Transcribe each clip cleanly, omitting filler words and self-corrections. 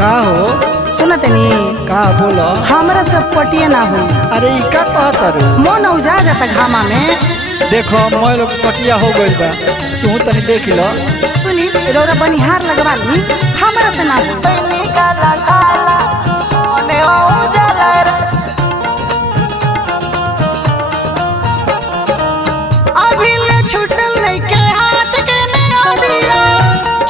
का हो? सुनत नहीं का बोलो? हमरा से पटिए ना हुई। अरे ई का कहता रू? मन उजा जाता घामा में। देखो मोय लोग पटिया हो गइल बा, तू तनी देख लो। सुनी रोरा बनिहार लगवा ली, हमरा से ना हुई। काला काला मोने उजाला रे। अभी ले छुटल नहीं के हाथ के में दिया,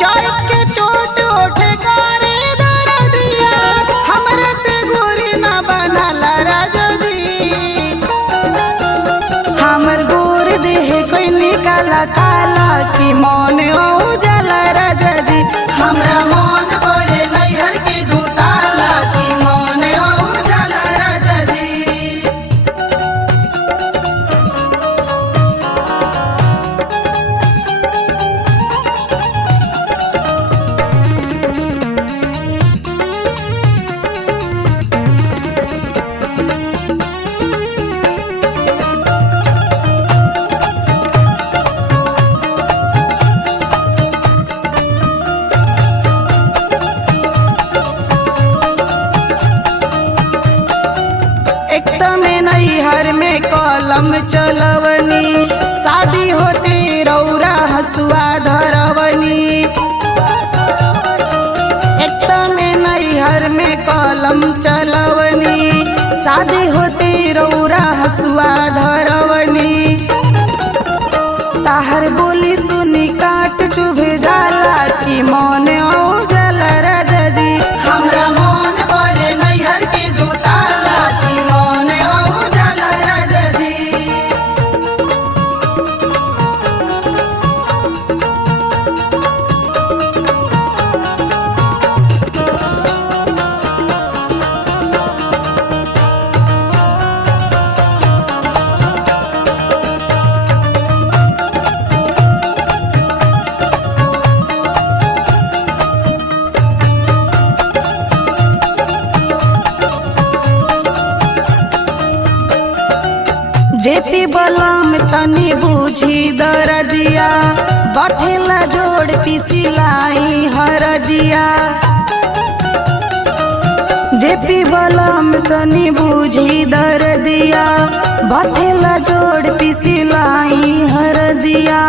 चाय के चोट उठे करे दर दिया, हमरा से गोरी ना बनला राजा जी। हमर गोर देह कोई निकाला काला की मन उजाला राजा जी। हमरा मन बोले नैहर के दूताला की मन उजाला राजा जी। नैहर में कलम चलवनी, शादी होते रौरा हसुआ धरवनी। एक में नैहर में कलम चलवनी, शादी होते रौरा हसुआ धरवनी। ताहर बोली सुनी काट चुभे जाला की मन उजाला राजा जी। हमरा मन बोले नैहर के दूताला की मन उजाला राजा जी। जेपी बलम तनी बूझी दर दिया, बथेला जोड़ पीसी लाई हर दिया। जेपी बलम तनी बूझी दर दिया, बथेला जोड़ पीसी लाई हर दिया।